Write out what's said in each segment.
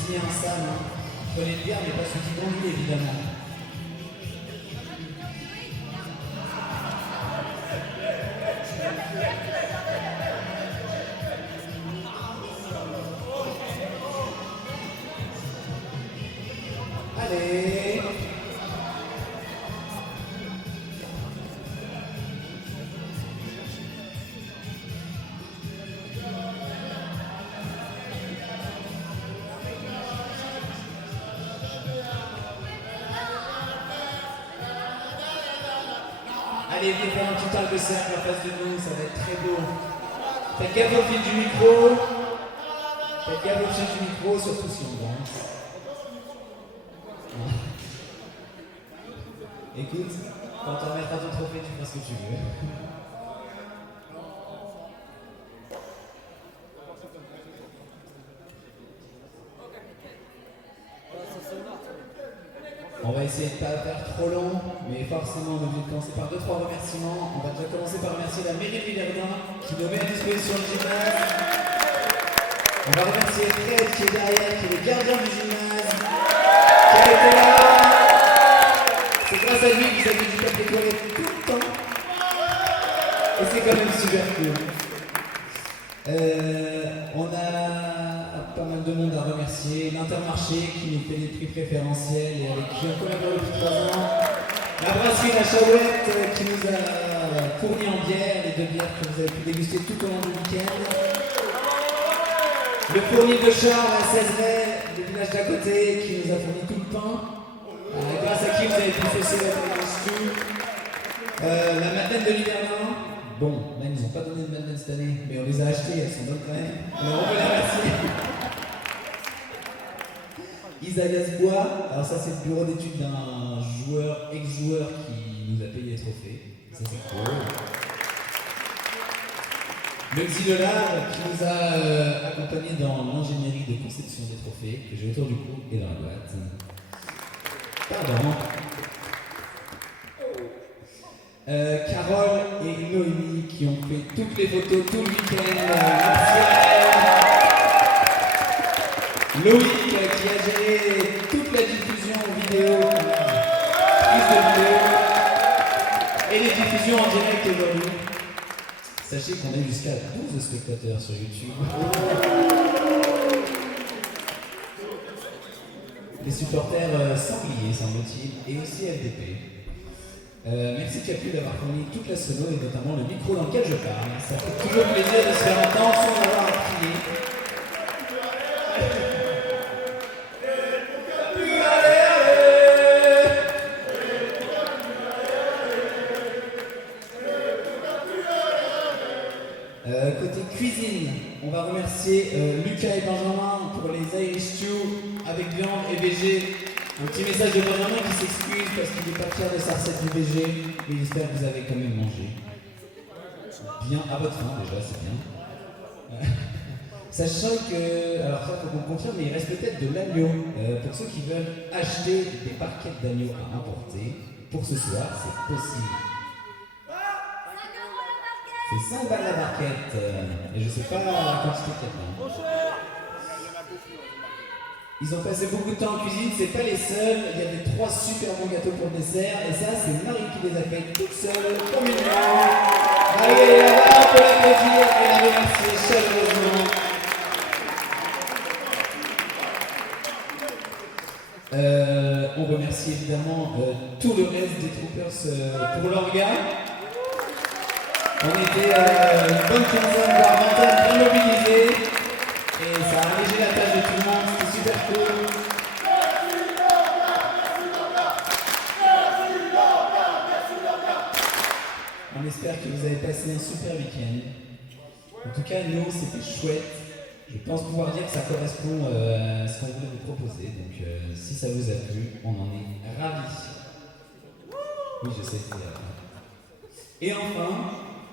se met en salle. Hein. Prenez le bien, mais pas ceux qui conduisent, évidemment. Allez. Allez, venez faire un petit arc de cercle en face de nous, ça va être très beau. Faites gaffe au fil du micro. Faites gaffe au fil du micro, surtout si on danse. Écoute, quand tu remettras ton trophée, tu feras ce que tu veux. On va essayer de ne pas faire trop long, mais forcément on est obligé de commencer par 2-3 remerciements. On va déjà commencer par remercier la mairie de Villerdun qui nous met à disposition le gymnase. On va remercier Fred qui est derrière, qui est le gardien du gymnase, qui a été là. C'est grâce à lui que vous avez du papier toilette tout le temps. Et c'est quand même super cool. On a pas mal de monde à remercier. L'Intermarché qui nous fait des prix préférentiels et avec qui on collabore depuis 3 ans. La brasserie La Chouette qui nous a fourni en bière, les 2 bières que vous avez pu déguster tout au long du week-end. Le fournil de Charles à 16 mai, le village d'à côté, qui nous a fourni tout le pain. Grâce à qui vous avez pu fesser la stew. La Madeleine de Liverdun. Bon, là ils nous ont pas donné de Madeleine cette année, mais on les a achetées, elles sont bonnes quand même. Alors on peut les remercier. Isaias Bois, alors ça c'est le bureau d'études d'un joueur, ex-joueur qui nous a payé les trophées. Ça c'est cool. Le Xylolar qui nous a accompagnés dans l'ingénierie de conception des trophées, que j'ai autour du cou et dans la boîte. Pardon. Carole et Noémie qui ont fait toutes les photos tout le week-end. Merci à elles. Loïc qui a géré toute la diffusion vidéo, prise de vidéo et les diffusions en direct aujourd'hui. Sachez qu'on est jusqu'à 12 spectateurs sur YouTube. Les supporters sangliers, semble-t-il, et aussi LDP. Merci Capu d'avoir fourni toute la sono et notamment le micro dans lequel je parle. Ça fait toujours plaisir de se faire entendre sans avoir à crier. Côté cuisine, on va remercier Lucas et Benjamin pour les Irish Stew avec viande et VG. Un petit message de Benjamin qui s'excuse parce qu'il n'est pas fier de sa recette du VG, mais j'espère que vous avez quand même mangé. Bien à votre faim déjà, c'est bien. Sachant que, alors ça faut qu'on confirme, mais il reste peut-être de l'agneau. Pour ceux qui veulent acheter des barquettes d'agneau à importer, pour ce soir, c'est possible. C'est 5 balles la barquette, et je sais pas la quantité qu'il y a dedans. Ils ont passé beaucoup de temps en cuisine, c'est pas les seuls, il y avait 3 super bons gâteaux pour le dessert, et ça c'est Marie qui les a fait toute seule, comme une grande. Allez, là-bas, on peut l'applaudir et la remercier chaleureusement. On remercie évidemment tout le reste des troopers pour l'orga. On était une bonne quinzaine, voire vingtaine bien mobilisés. Et ça a allégé la tâche de tout le monde, c'était super cool. On espère que vous avez passé un super week-end. En tout cas, nous, c'était chouette. Je pense pouvoir dire que ça correspond à ce qu'on voulait vous proposer. Donc, si ça vous a plu, on en est ravis. Oui, je sais. Et enfin,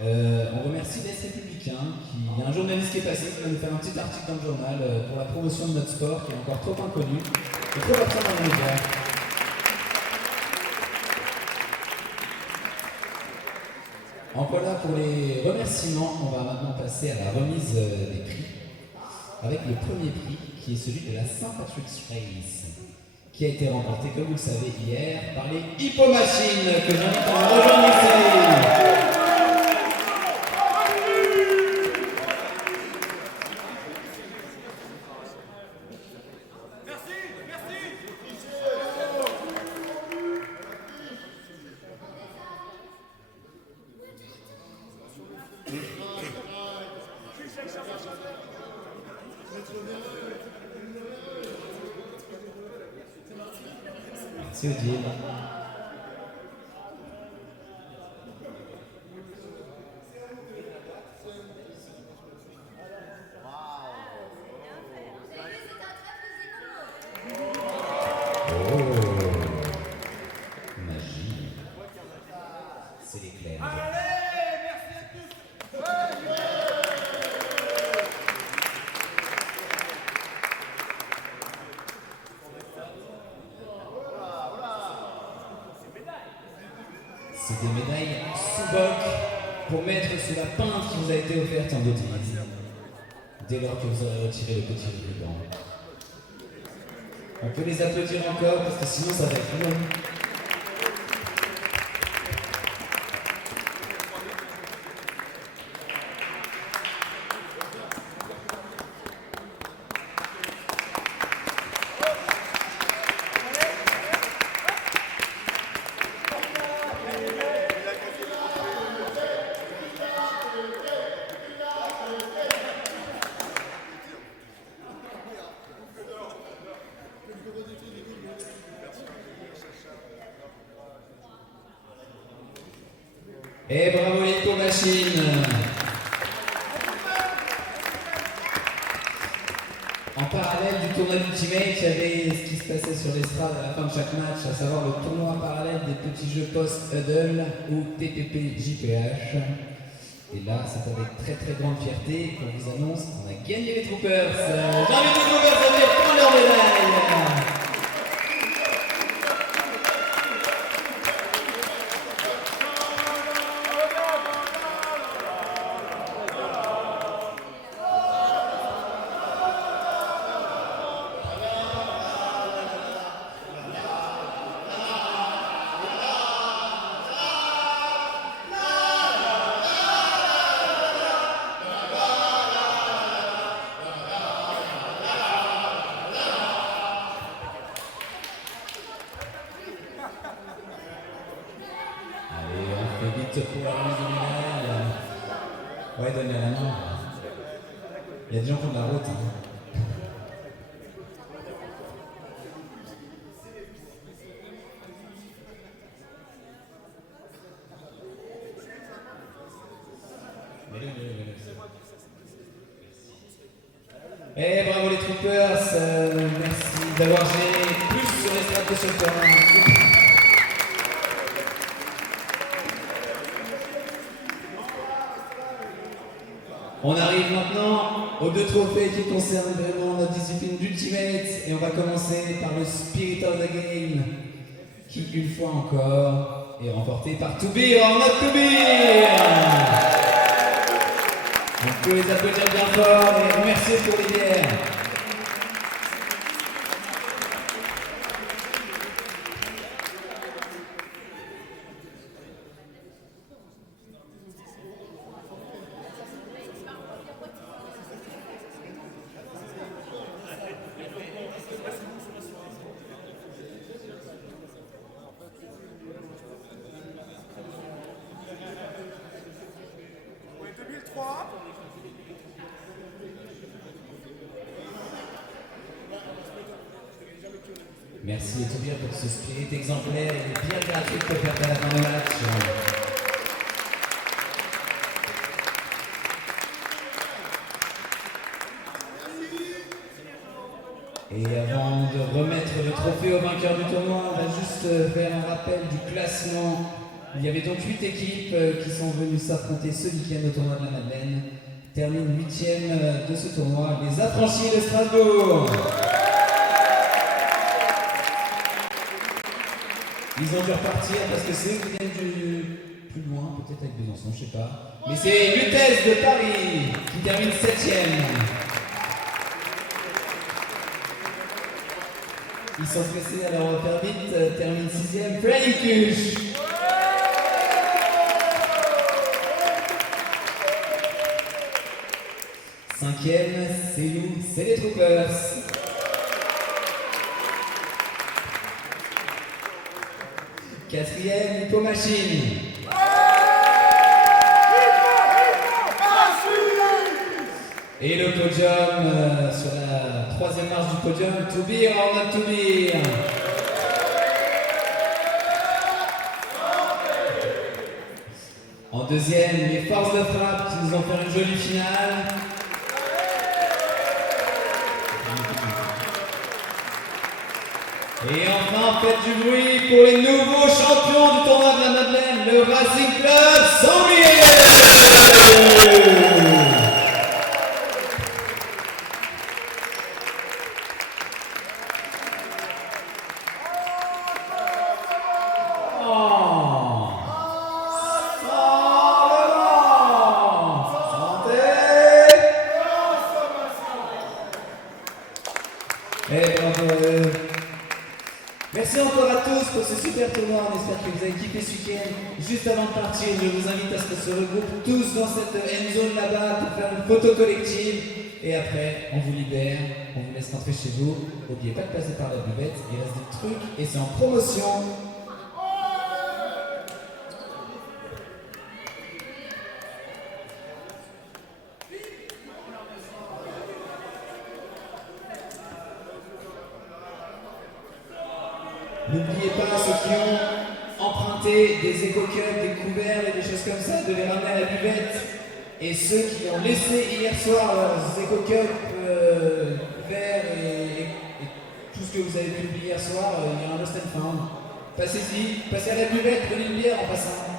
on remercie l'Est Républicain, il y a un journaliste qui est passé, qui va nous faire un petit article dans le journal pour la promotion de notre sport qui est encore trop inconnu et trop absent dans les médias. En voilà pour les remerciements, on va maintenant passer à la remise des prix. avec le premier prix qui est celui de la St. Patrick's Race, qui a été remporté, comme vous le savez, hier par les Hippo Machines, que j'invite à me rejoindre ici. Merci Odile. Oh, magie. C'est l'éclair. C'est des médailles sous-boc pour mettre sous la pinte qui vous a été offerte en bêtise, dès lors que vous aurez retiré le petit ruban. On peut les applaudir encore parce que sinon ça va être long. Et bravo les Hippo Machines. En parallèle du tournoi d'Ultimate, il y avait ce qui se passait sur l'estrade à la fin de chaque match, à savoir le tournoi parallèle des petits jeux post-huddle ou TPP JPH. Et là, c'est avec très très grande fierté qu'on vous annonce qu'on a gagné les Troopers. J'invite les Troopers à venir prendre leur médaille. Vite pour la remise de médaille. Ouais, donnez la main. Il y a des gens qui ont de la route. Hein. Et bravo les Troopers. Merci d'avoir géré plus sur les strates de ce terrain. On arrive maintenant aux deux trophées qui concernent vraiment notre discipline d'Ultimate et on va commencer par le Spirit of the Game qui, une fois encore, est remporté par Toubir en mode Toubir. On peut les applaudir bien fort et remercier pour les bières. Merci les Toubir pour ce spirit exemplaire et bien gratuit pour faire à la fin du match. Et avant de remettre le trophée au vainqueur du tournoi, on va juste faire un rappel du classement. Il y avait donc 8 équipes qui sont venues s'affronter ce week-end au tournoi de la Madeleine. Termine 8e de ce tournoi, les Affranchis de Strasbourg. Ils ont dû repartir parce que c'est eux qui viennent du plus loin, peut-être avec Besançon, je sais pas. Mais c'est Lutèce de Paris qui termine 7e. Ils sont pressés, alors on va faire vite. Termine 6ème, Frankush. 5ème, c'est nous, c'est les Troopers. 4ème, Hippo Machine. Et le podium, sur la 3ème marche du podium, To Be or Not To Be. En 2ème, les Forces de Frappe qui nous ont fait une jolie finale. Et enfin, faites du bruit pour les nouveaux champions du tournoi de la Madeleine, le Racing Club Sanglier. Merci encore à tous pour ce super tournoi, on espère que vous avez kiffé ce week-end. Juste avant de partir, je vous invite à ce qu'on se regroupe tous dans cette end zone là-bas pour faire une photo collective. Et après, on vous libère, on vous laisse rentrer chez vous. N'oubliez pas de passer par la buvette, il reste des trucs et c'est en promotion. N'oubliez pas ceux qui ont emprunté des éco-cups, des couverts et des choses comme ça, de les ramener à la buvette. Et ceux qui ont laissé hier soir leurs éco-cups, couverts et tout ce que vous avez pu oublier hier soir, il y a un lost and found. Passez-y, passez à la buvette, prenez une bière en passant.